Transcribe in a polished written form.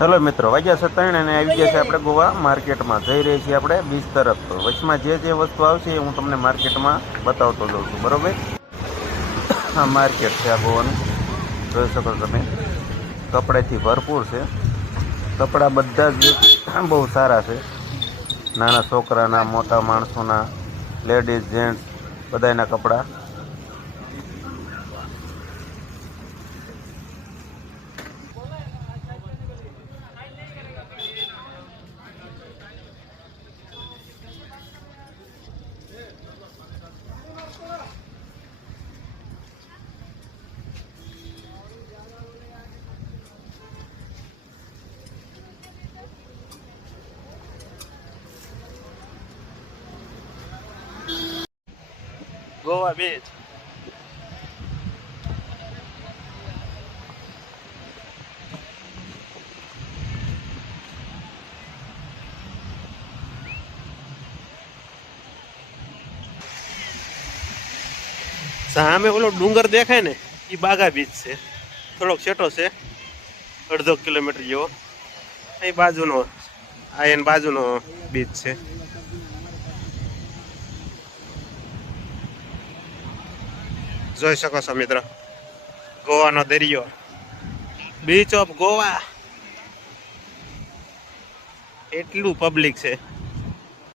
ચલો મિત્રો, વાગ્યા છે 3 અને આવી ગયા છે આપણે ગોવા માર્કેટમાં. જઈ રહી છીએ આપણે બીચ તરફ. તો વચમાં જે વસ્તુ આવશે એ હું તમને માર્કેટમાં બતાવતો જાઉં છું, બરોબર? આ માર્કેટ છે આ ગોવાનું, જોઈ શકો તમે. કપડાથી ભરપૂર છે. કપડાં બધા જ બહુ સારા છે. નાના છોકરાના, મોટા માણસોના, લેડીઝ, જેન્ટ્સ બધાના કપડાં. ગોવા બીચ. સામે ઓલો ડુંગર દેખાય ને એ બાગા બીચ છે. થોડોક છેટો છે, 1.5 કિલોમીટર જેવો. અહીં બાજુનો આ એન બાજુનો બીચ છે. જોઈ શકો છો મિત્ર, ગોવાનો દરિયો, બીચ ઓફ ગોવા. એટલું પબ્લિક છે.